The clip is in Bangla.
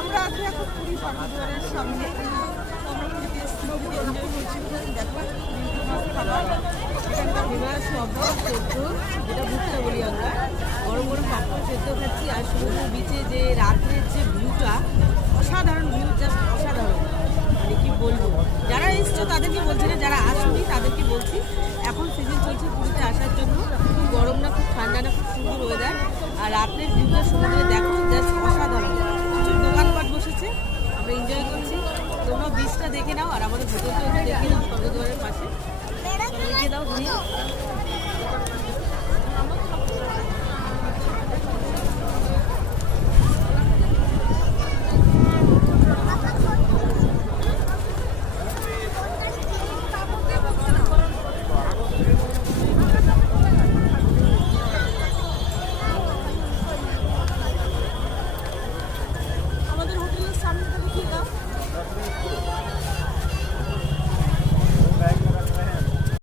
আমরা আছি এখন পুরী স্বর্গদ্বারের সামনে। আমরা পুরীতে এসেছি, এনজয় করছি। দেখো খাবার, এখানকার বিবাহ পাপড় সেদ্ধ, যেটা ভুট্টা বলি আমরা, গরম গরম পাপড় সেদ্ধ খাচ্ছি। আর সমুদ্র বিচে যে রাত্রের যে ভিউটা, অসাধারণ ভিউ, জাস্ট অসাধারণ, মানে কি বলবো। যারা এসছো তাদেরকে বলছি না, যারা আসুনি তাদেরকে বলছি এখন সিজন চলছে পুরীতে আসার জন্য। খুব গরম না, খুব ঠান্ডা না, খুব সুন্দর ওয়েদার। আর রাত্রের ভিউটা সমুদ্রে দেখো, জাস্ট অসাধারণ। প্রচুর দোকানপাট বসেছে, আমরা এনজয় করছি। তোমরা বিচটা দেখে নাও আর আমাদের হোটেলটা দেখে নাও স্বর্গদ্বারের পাশে। দেখে দাও ঘুরিয়ে।